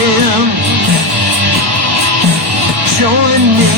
in. Join me.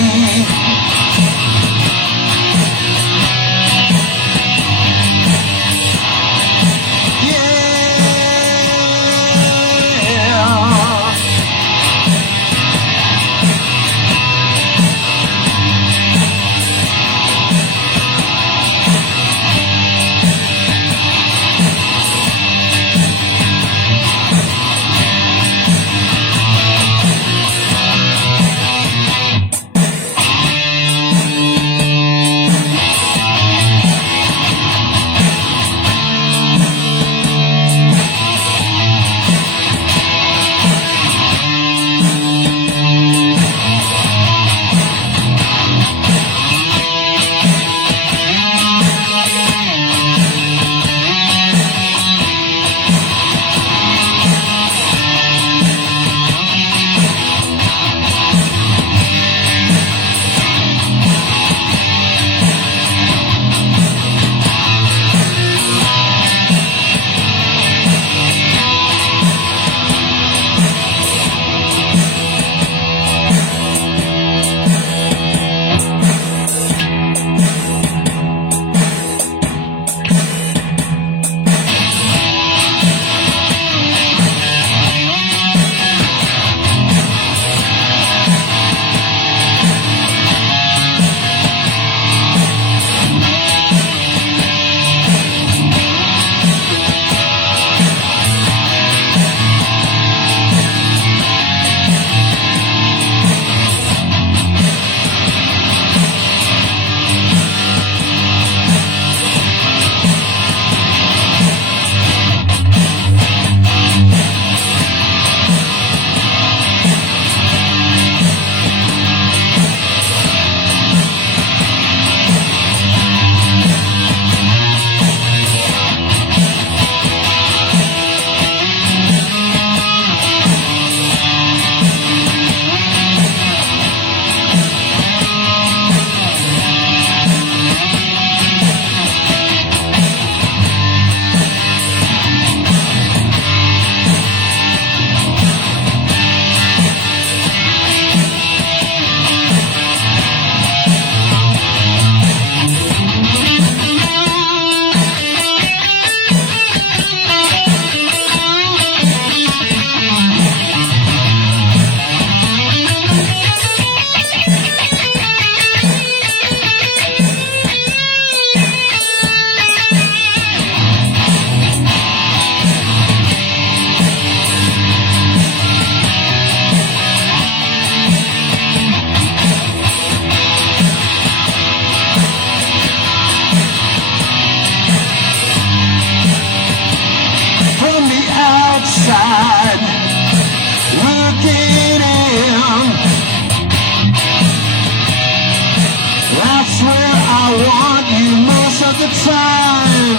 Time,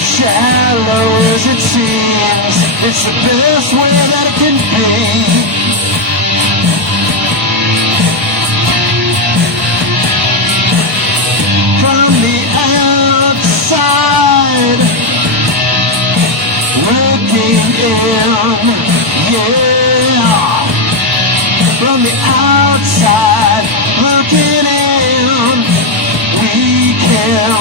shallow as it seems, it's the best way that it can be. From the outside, looking in, yeah. From the outside, looking in, we can.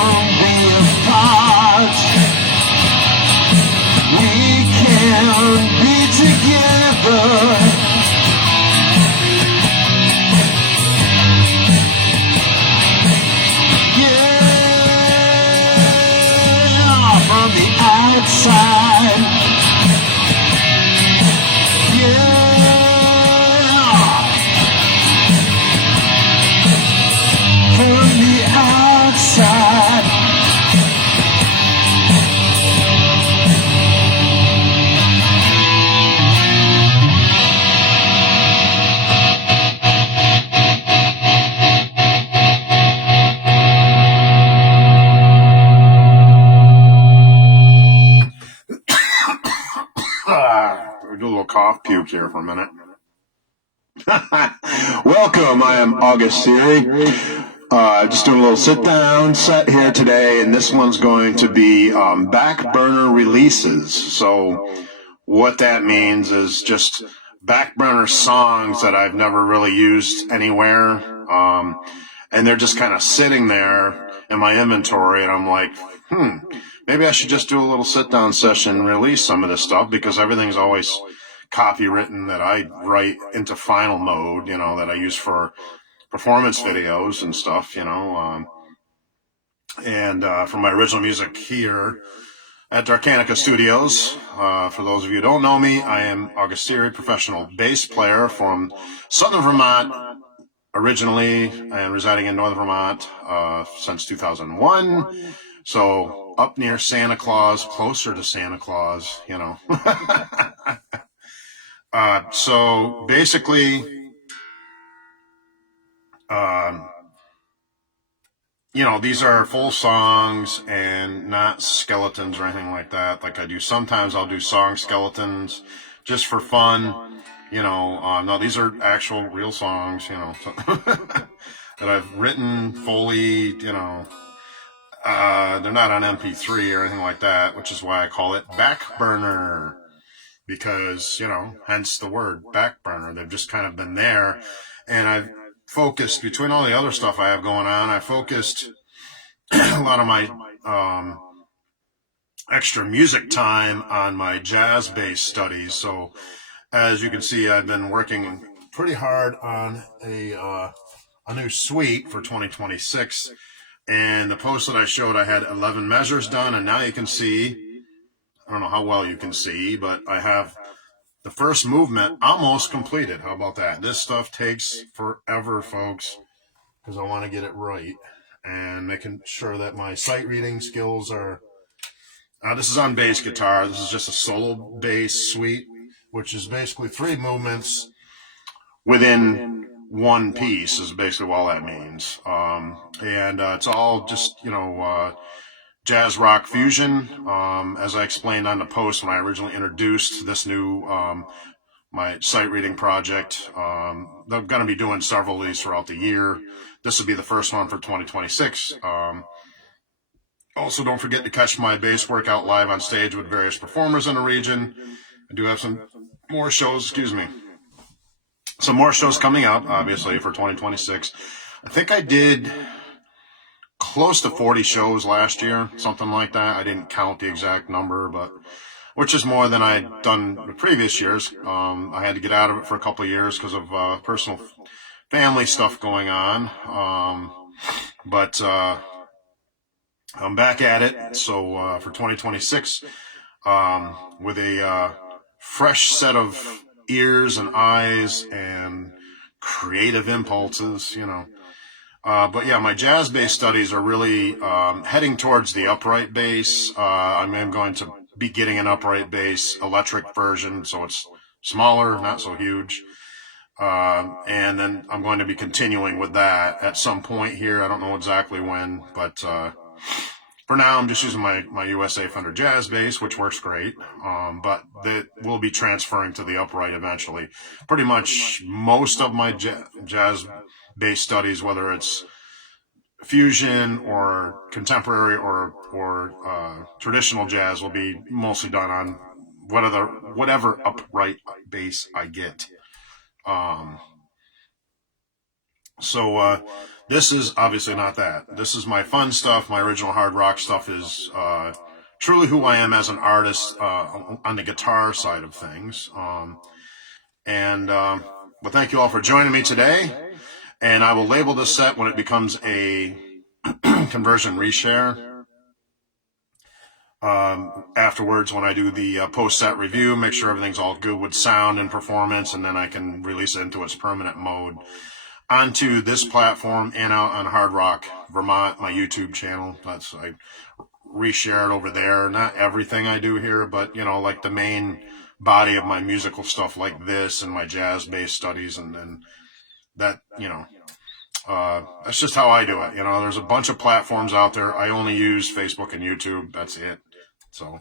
Be together. Yeah, from the outside. Yeah, from the outside. Do a little cough puke here for a minute. Welcome, I am August Siri. Just doing a little sit-down set here today, and this one's going to be Backburner releases. So what that means is just Backburner songs that I've never really used anywhere. And they're just kind of sitting there in my inventory, and I'm like, maybe I should just do a little sit-down session and release some of this stuff, because everything's always copywritten that I write into final mode, that I use for performance videos and stuff, and for my original music here at Darkanica Studios. For those of you who don't know me, I am August Seary, professional bass player from Southern Vermont originally, and residing in Northern Vermont since 2001. So up near Santa Claus, closer to Santa Claus, So basically, these are full songs and not skeletons or anything like that. Like I do, sometimes I'll do song skeletons just for fun. No, these are actual real songs, that I've written fully, they're not on MP3 or anything like that, which is why I call it Backburner, because, hence the word Backburner. They've just kind of been there, and I've focused, between all the other stuff I have going on, I focused a lot of my extra music time on my jazz-based studies. So as you can see, I've been working pretty hard on a new suite for 2026. And the post that I showed, I had 11 measures done, and now you can see, I don't know how well you can see, but I have the first movement almost completed. How about that? This stuff takes forever, folks, because I want to get it right and making sure that my sight reading skills are... this is on bass guitar. This is just a solo bass suite, which is basically 3 movements within one piece, is basically all that means. And it's all just, jazz rock fusion. As I explained on the post when I originally introduced this new my sight reading project, I'm going to be doing several of these throughout the year. This will be the first one for 2026. Also, don't forget to catch my bass workout live on stage with various performers in the region. I do have some more shows, some more shows coming up, obviously, for 2026. I think I did close to 40 shows last year, something like that. I didn't count the exact number, but which is more than I'd done the previous years. I had to get out of it for a couple of years because of personal family stuff going on. But I'm back at it. So for 2026, with a fresh set of ears and eyes and creative impulses, But yeah, my jazz-based studies are really heading towards the upright bass. I'm going to be getting an upright bass electric version, so it's smaller, not so huge. And then I'm going to be continuing with that at some point here. I don't know exactly when, but for now I'm just using my USA Fender Jazz bass, which works great. But that will be transferring to the upright eventually. Pretty much most of my jazz bass studies, whether it's fusion or contemporary or traditional jazz, will be mostly done on whatever upright bass I get. So this is obviously not that. This is my fun stuff. My original hard rock stuff is truly who I am as an artist on the guitar side of things. But thank you all for joining me today. And I will label this set when it becomes a conversion reshare. Afterwards, when I do the post-set review, make sure everything's all good with sound and performance, and then I can release it into its permanent mode onto this platform and out on Hard Rock Vermont, my YouTube channel. I reshare it over there. Not everything I do here, but like the main body of my musical stuff, like this and my jazz-based studies, and that that's just how I do it. There's a bunch of platforms out there. I only use Facebook and YouTube. That's it. So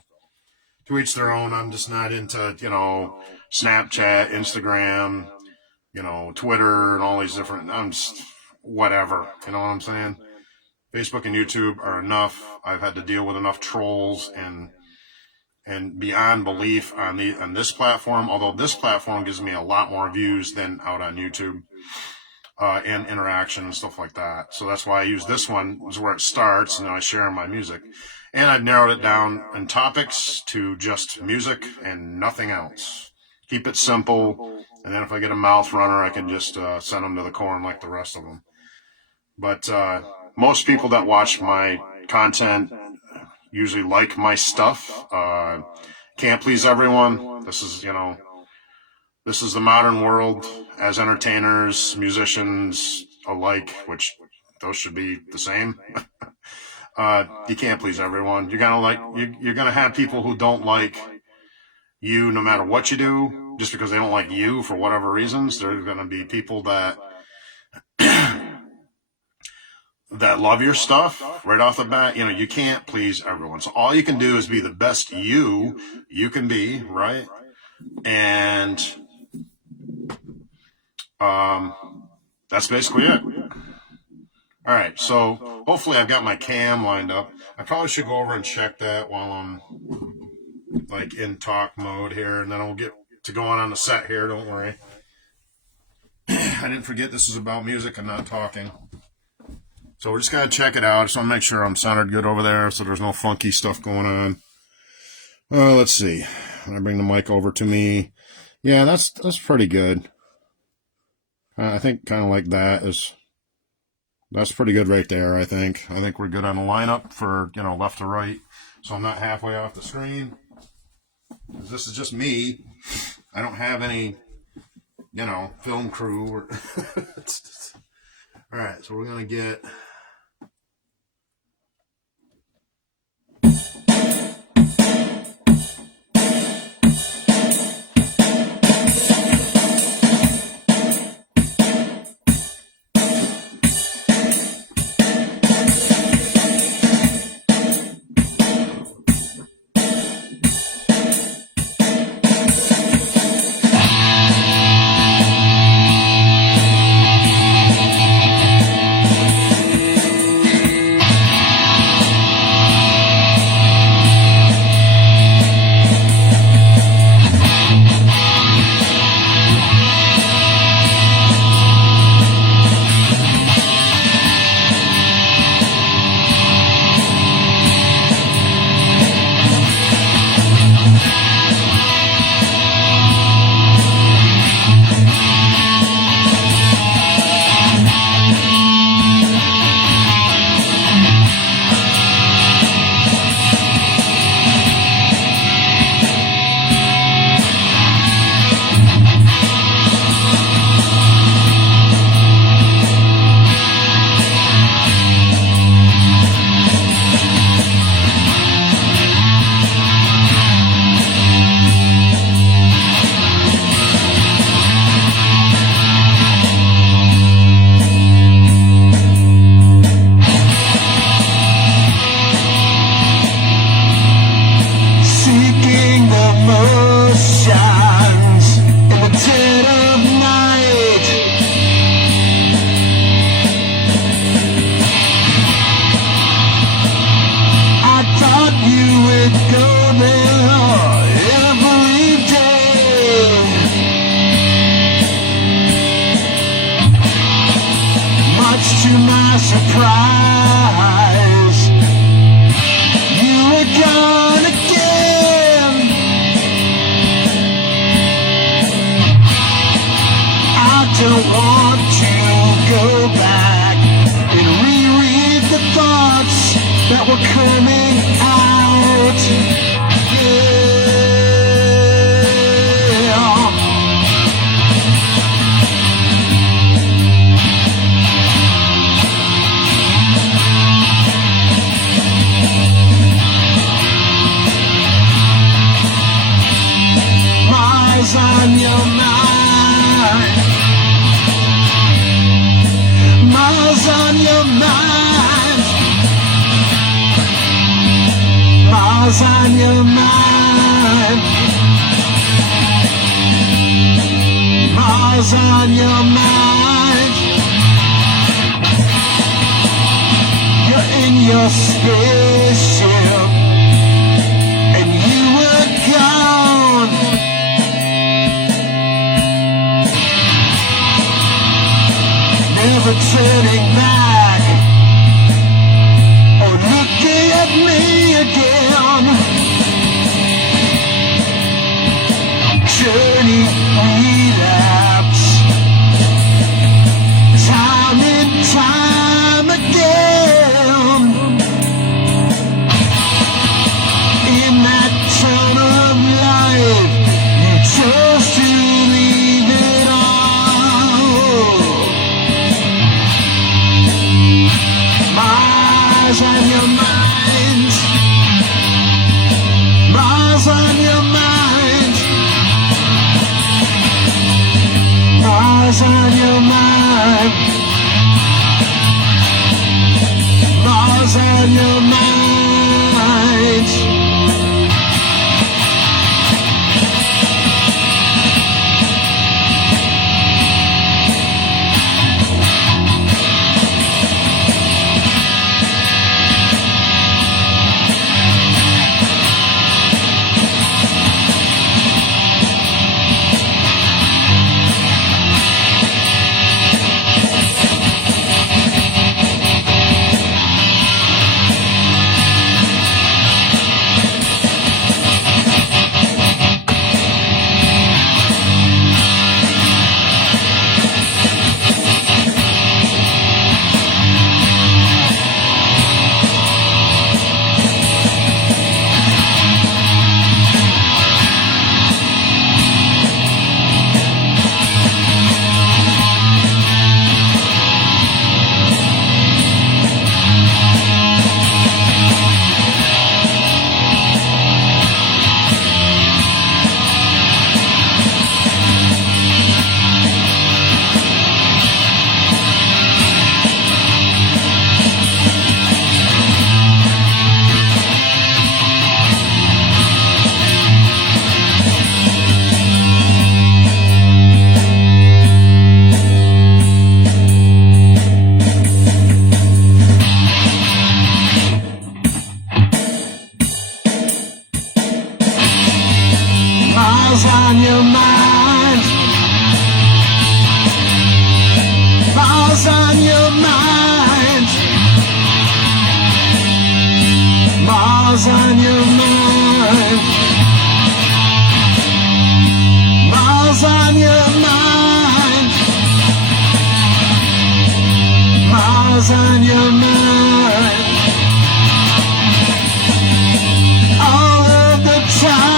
to each their own. I'm just not into Snapchat, Instagram, Twitter, and all these different. I'm just whatever. You know what I'm saying? Facebook and YouTube are enough. I've had to deal with enough trolls and beyond belief on this platform, although this platform gives me a lot more views than out on YouTube, and interaction and stuff like that. So that's why I use this one, is where it starts, and then I share my music. And I've narrowed it down in topics to just music and nothing else. Keep it simple, and then if I get a mouth runner, I can just send them to the corn like the rest of them. But most people that watch my content usually like my stuff. Can't please everyone. This is the modern world as entertainers, musicians alike, which those should be the same. You can't please everyone. You're gonna have people who don't like you no matter what you do, just because they don't like you for whatever reasons. There are gonna be people that that love your stuff right off the bat. You can't please everyone. So all you can do is be the best you can be, right? And that's basically it. All right, so hopefully I've got my cam lined up. I probably should go over and check that while I'm like in talk mode here, and then I'll get to going on the set here. Don't worry. I didn't forget this is about music and not talking. So we're just gonna check it out. Just want to make sure I'm centered good over there, so there's no funky stuff going on. Let's see. I'm gonna bring the mic over to me. Yeah, that's pretty good. I think kind of like that's pretty good right there. I think we're good on the lineup for left to right, so I'm not halfway off the screen. This is just me. I don't have any film crew or all right, so we're gonna get surprise, you were gone again. I don't want to go back and reread the thoughts that were coming out. Yeah. On your mind, miles on your mind, miles on your mind, miles on your mind. You're in your spaceship and you were never turning back or looking at me again. Journey relapse, time and time again. In that turn of life, you chose to leave it all. Mars on your mind, Mars on your mind, Mars on your mind, Mars on your mind. Mars on your mind, Mars on your mind, Mars on your mind, Mars on your mind, Mars on your mind, all of the time.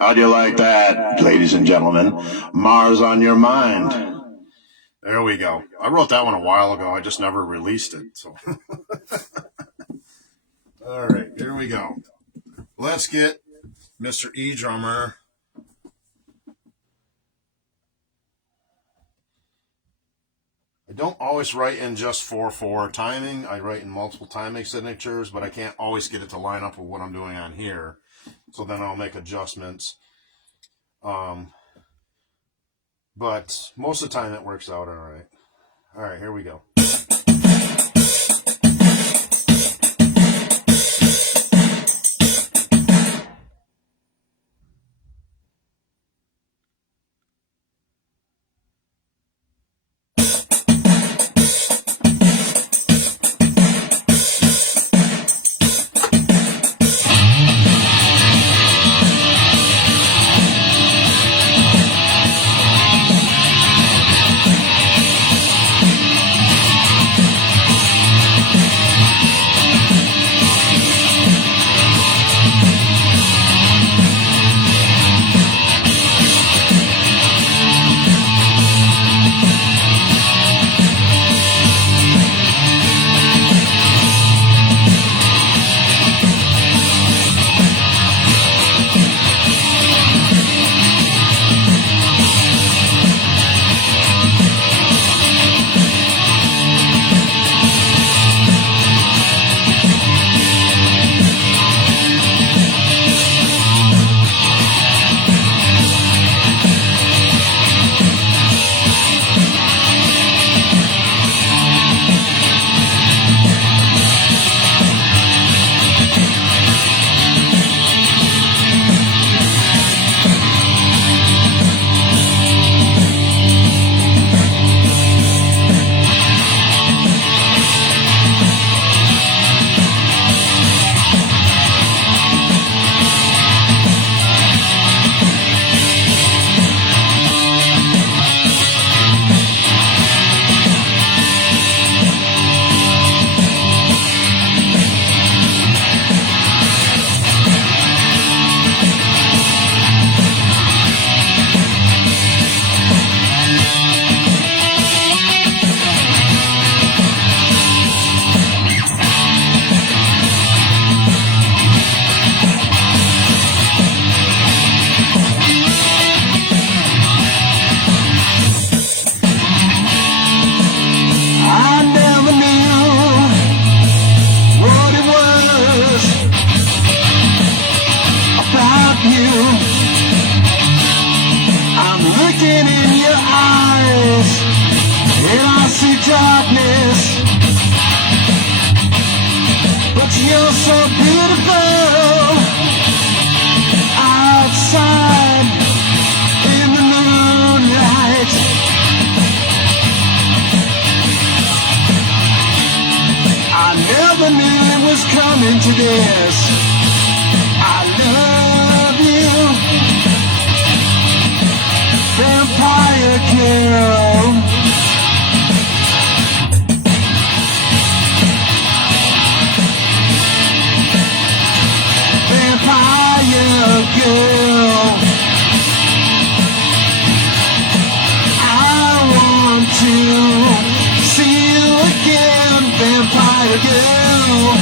How'd you like that, ladies and gentlemen? Mars on your mind. There we go. I wrote that one a while ago. I just never released it. So, all right, here we go. Let's get Mr. E Drummer. I don't always write in just 4/4 timing. I write in multiple timing signatures, but I can't always get it to line up with what I'm doing on here. So then I'll make adjustments. But most of the time it works out all right. All right, here we go. this, but you're so beautiful outside in the moonlight. I never knew it was coming to this. I love you, vampire girl. Vampire girl. I want to see you again, vampire girl.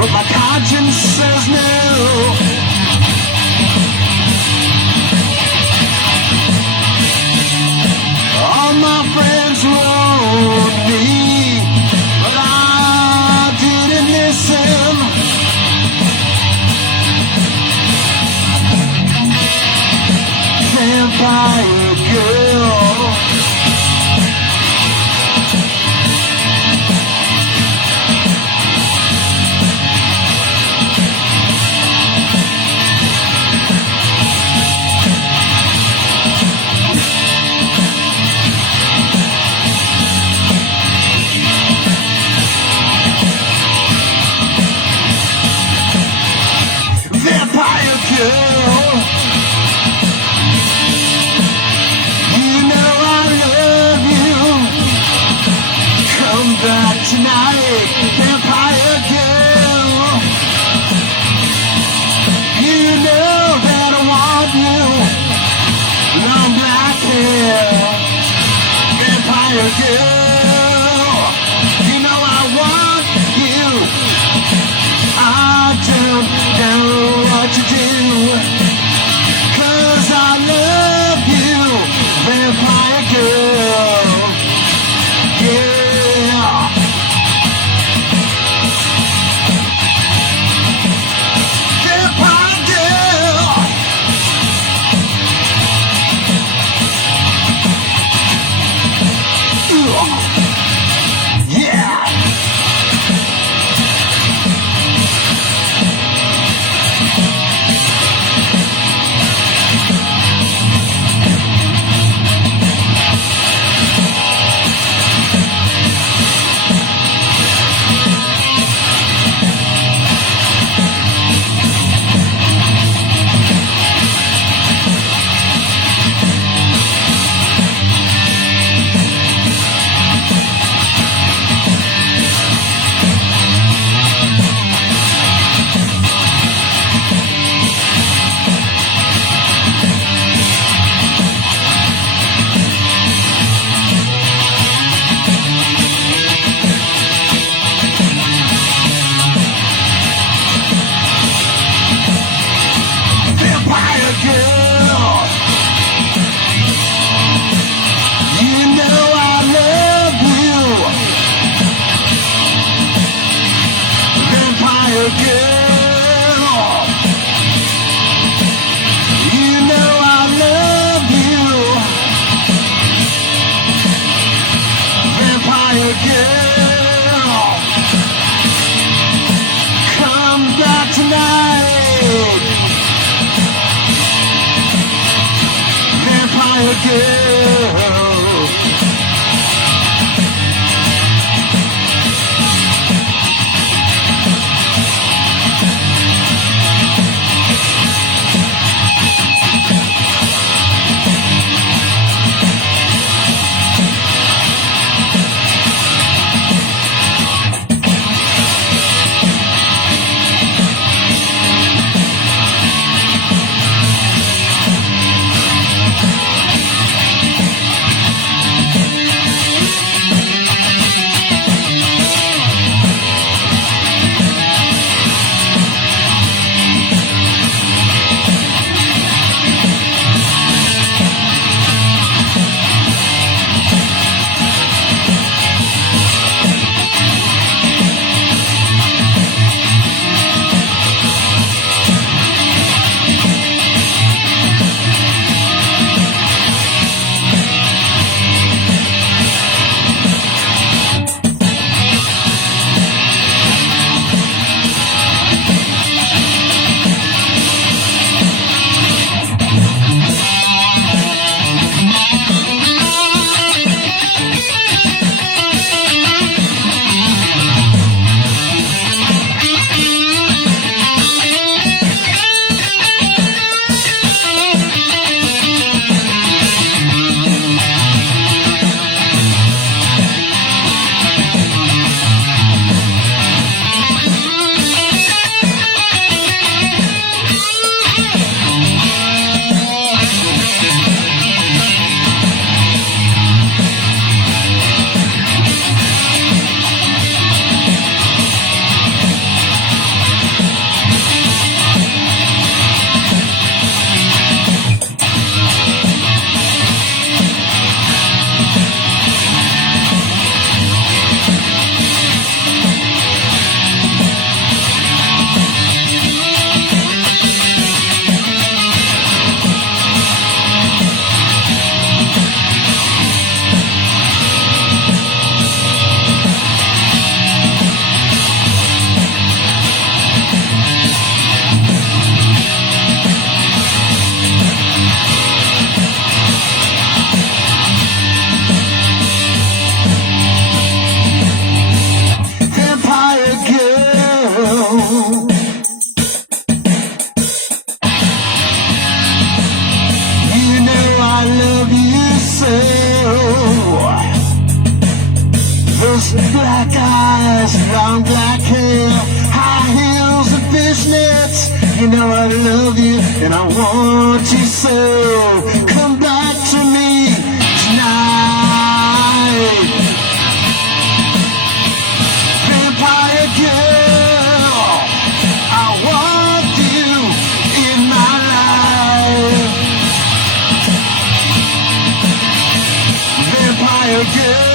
But my conscience says no. All my friends wrote me, but I didn't listen. Vampire girl. Vampire girl, you know I love you. Come back tonight, vampire girl. You know that I want you. Long black hair, vampire girl. You know I want you. I don't know what to do, 'cause I love you, vampire girl. Yeah. girl. Black eyes, long black hair, high heels and fishnets. You know I love you and I want you so. Come back to me tonight. Vampire girl, I want you in my life. Vampire girl,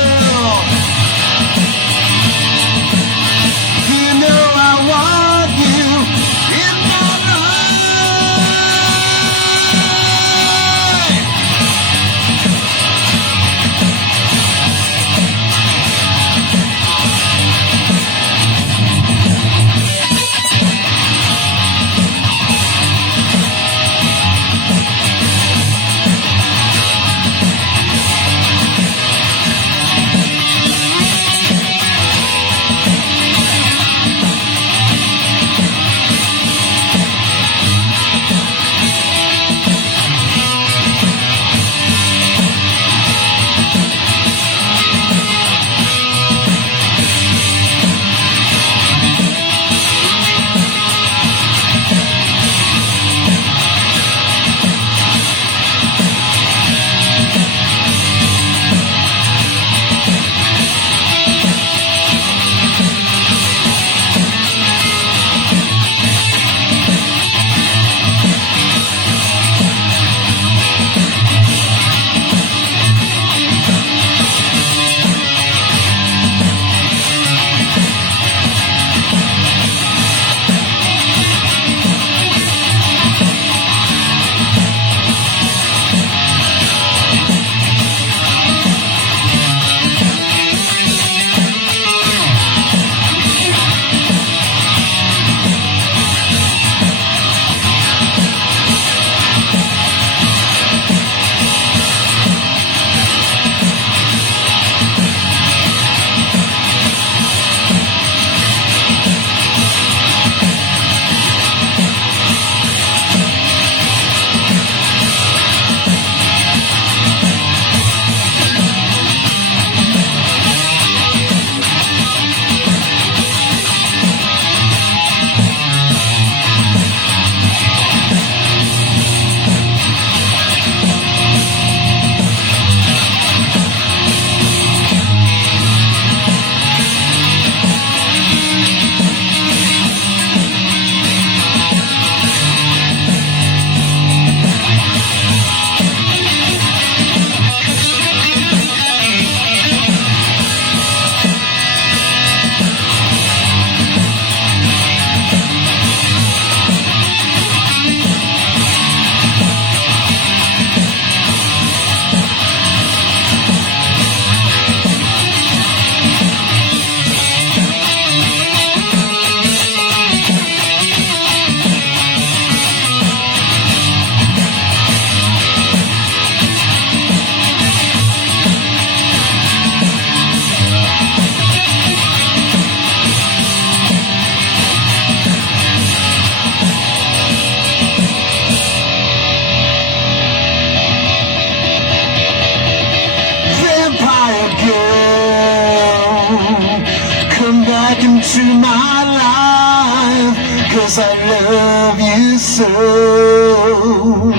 come back into my life, 'cause I love you so.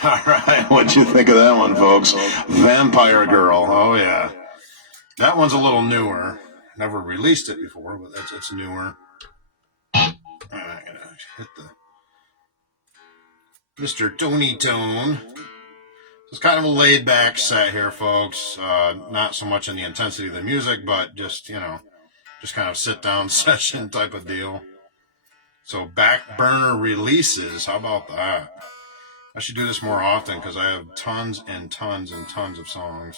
All right, what'd you think of that one, folks? Vampire Girl. Oh yeah, that one's a little newer. Never released it before, but it's newer. I'm gonna hit the Mr. Tony Tone. It's kind of a laid-back set here, folks. Not so much in the intensity of the music, but just just kind of sit-down session type of deal. So Backburner releases. How about that? I should do this more often because I have tons and tons and tons of songs.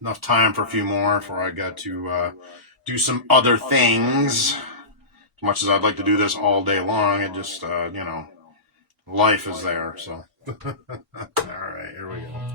Enough time for a few more before I got to do some other things. As much as I'd like to do this all day long, it just, life is there. So, all right, here we go.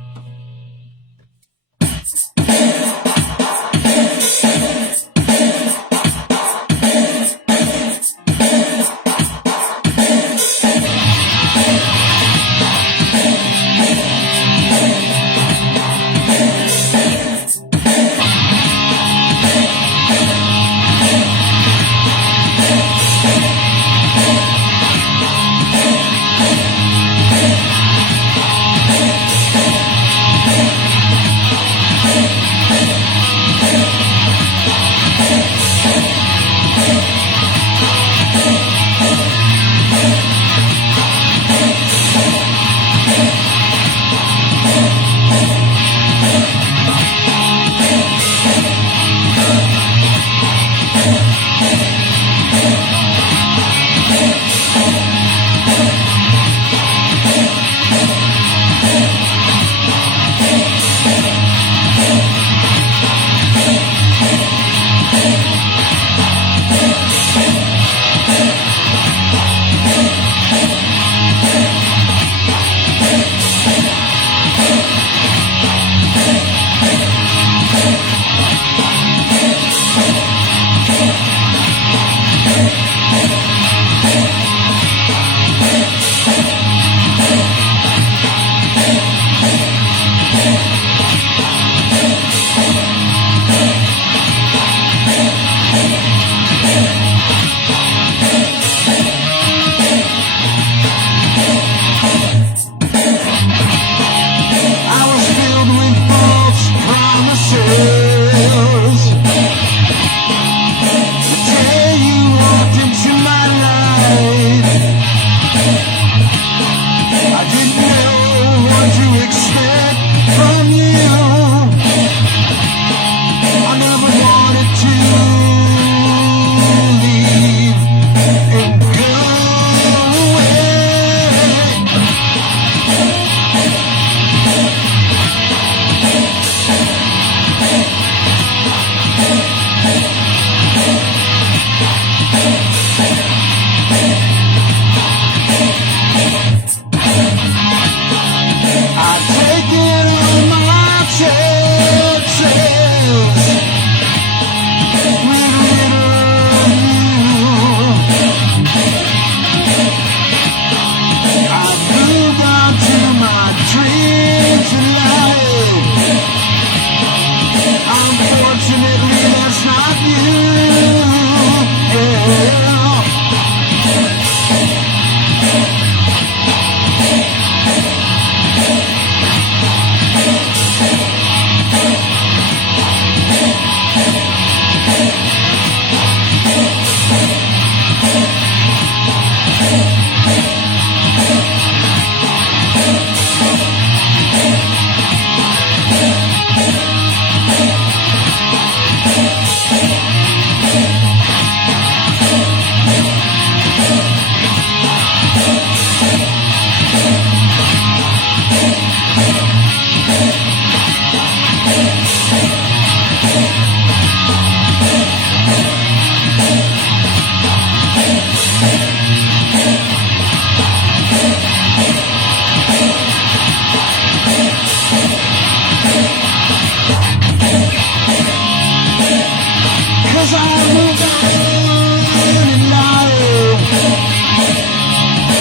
I moved on in life,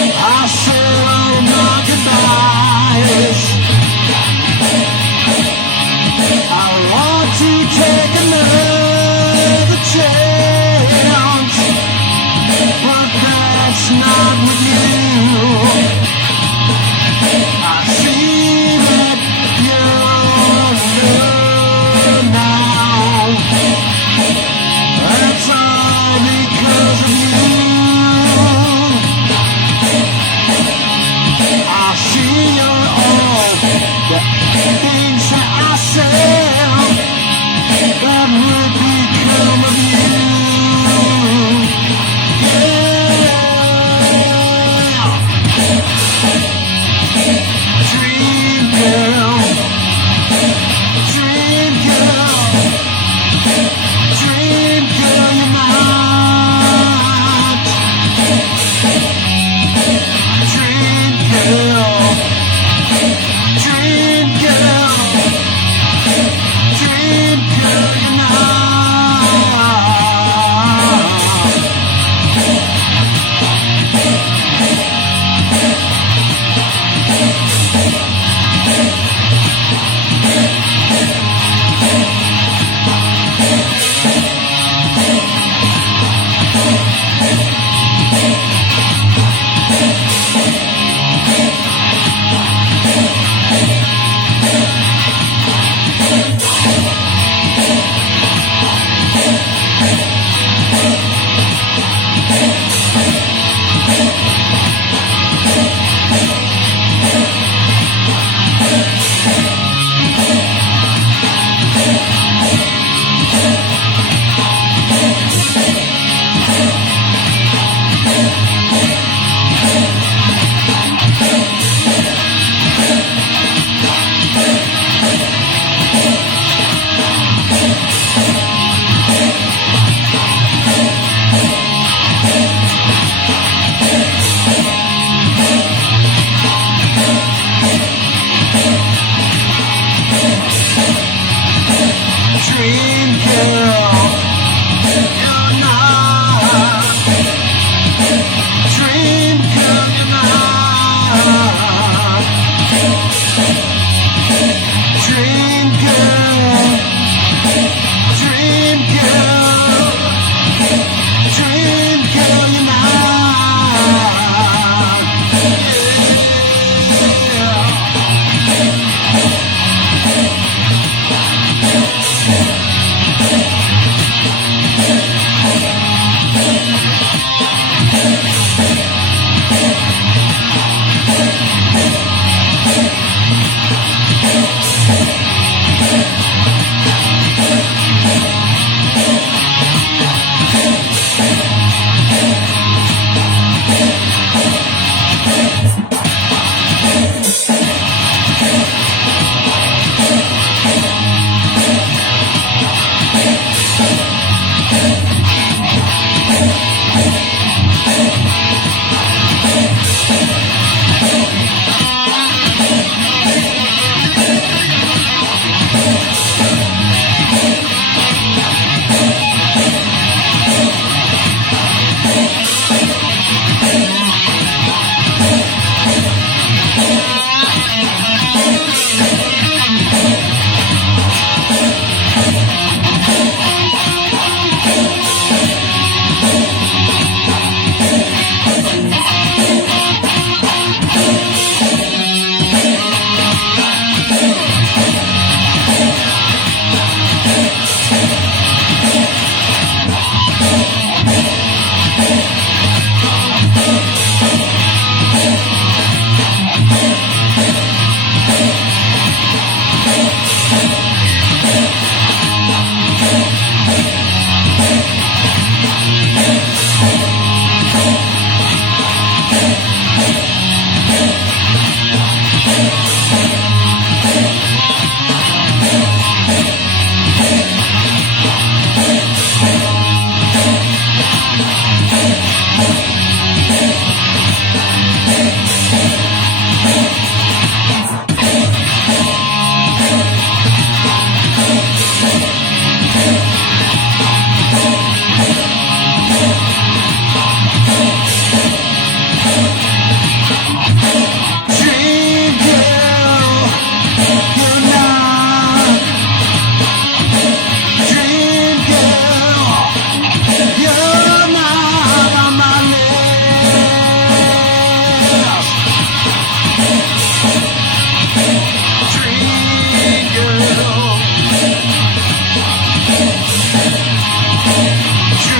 I said all of my goodbyes. I want to take another chance, but that's not with you. I see that you're alone now. That's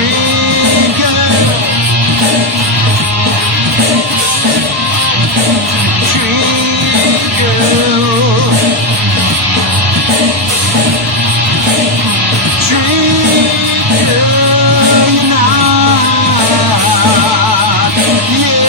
Dream girl. Dream girl. Dream girl, you're not. Yeah.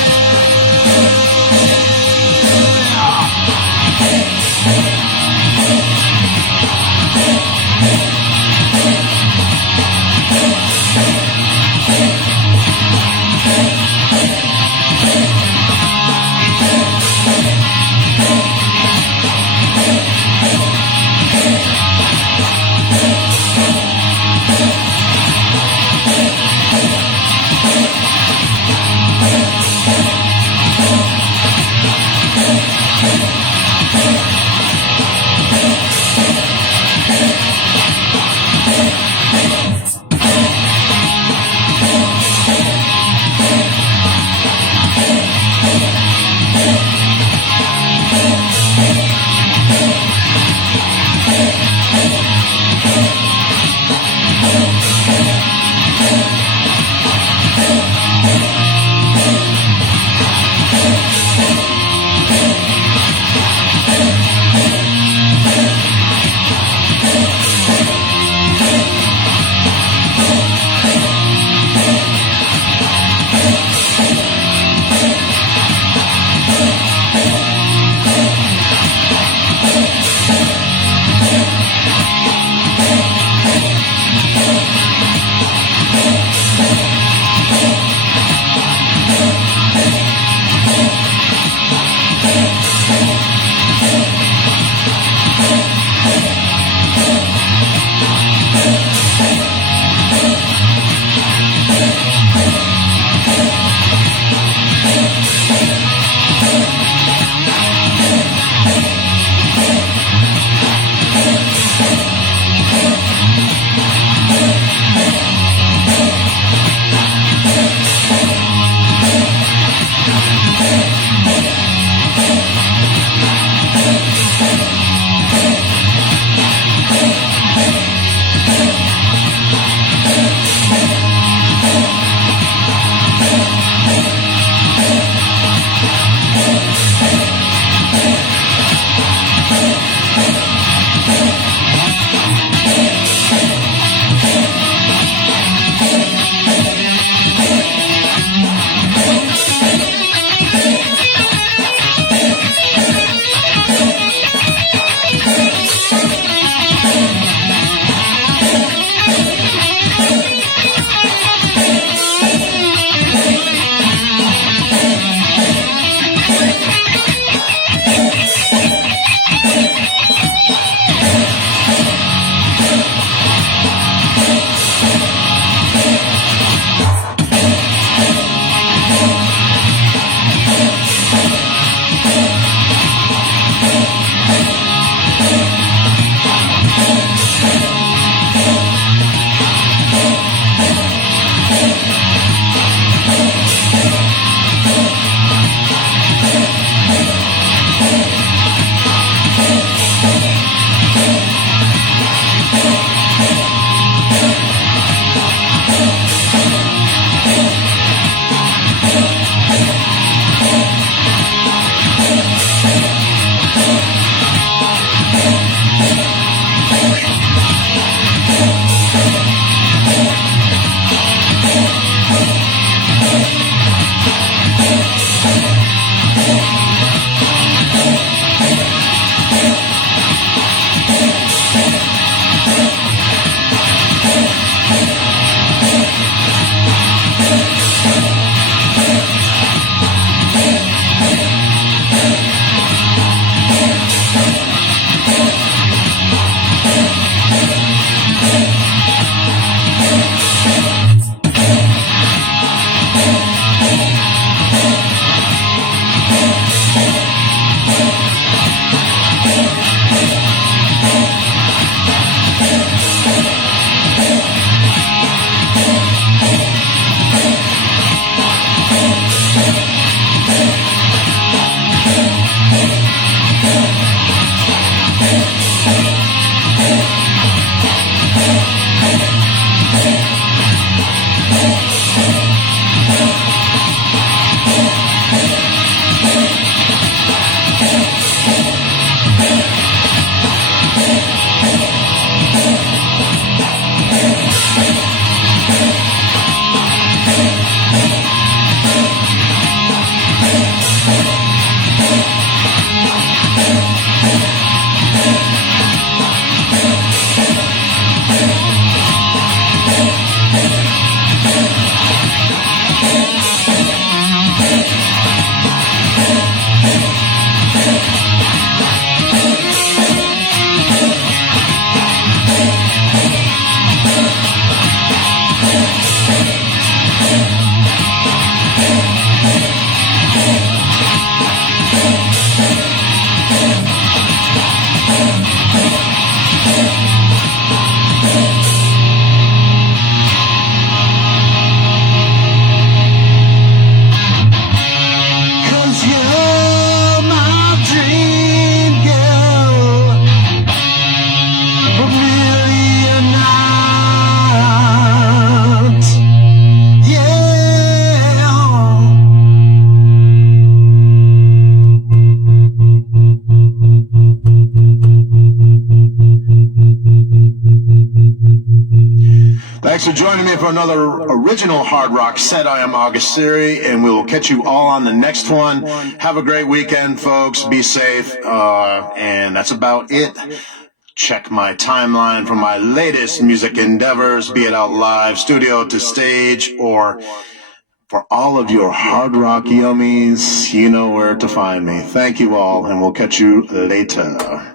joining me for another original Hard Rock set. I am August Siri, and we will catch you all on the next one. Have a great weekend, folks. Be safe. And that's about it. Check my timeline for my latest music endeavors, be it out live, studio to stage, or for all of your hard rock yummies, you know where to find me. Thank you all, and we'll catch you later.